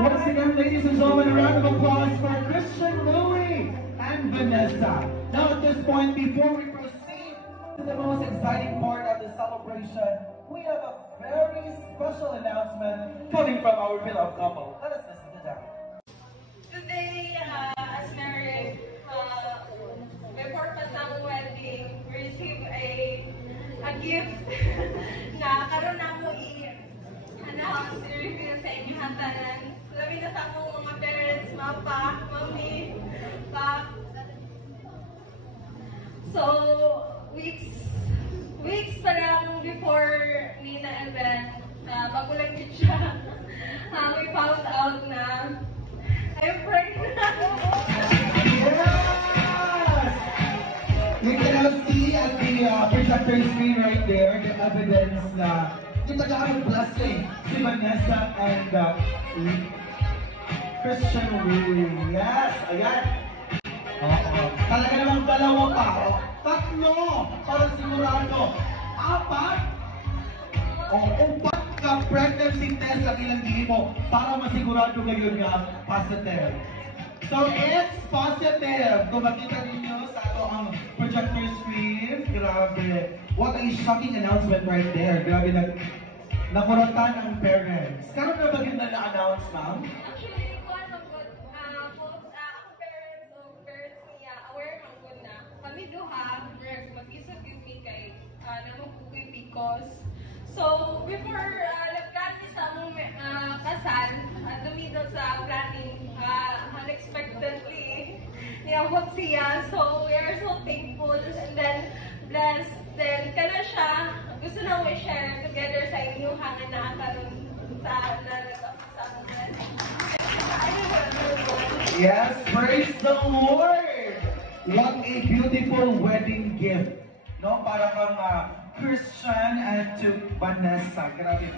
Once again, ladies and gentlemen, a round of applause for Christian, Louie, and Vanessa. Now at this point, before we proceed to the most exciting part of the celebration, we have a very special announcement coming from our beloved couple. Let us listen to that. Today, as married, before pasang wedding, we received a gift na karon na mo i-reveal sa inyo hatanan. Sabi na sa akong mga parents, mapa, mami, pap. So, weeks pa lang before Nina and Ben, bago lang din siya, we found out na I'm pregnant. Yes! You can now see at the projector screen right there the evidence na kita ang blessing si Vanessa and Christian Louie. Yes, ayan. Oo. Talaga namang dalawa pa. Tatlo para sigurado. Apat. Upat ka pregnancy test ang ilang gili mo para masigurado ngayon nga positive. So it's positive. Kung makita ninyo sa ang projector screen, grabe. What a shocking announcement right there. Grabe, nakurotan ang parents. Karoon na ba yun na-announce, ma'am? Actually, kuha ng good. Both ako parents o parents niya, aware ng good na. Kami duha, mag-isip yung kay namukukoy because. So, before lagkan niya sa among kasal, dumidaw sa planning, unexpectedly, niyabot siya. So, we are so thankful and then blessed. Then, kana siya, gusto na mo i-share together sa inyo hangin na karon sa amin. Yes, praise the Lord! What a beautiful wedding gift. No, para kang Christian and to Vanessa. Grabe.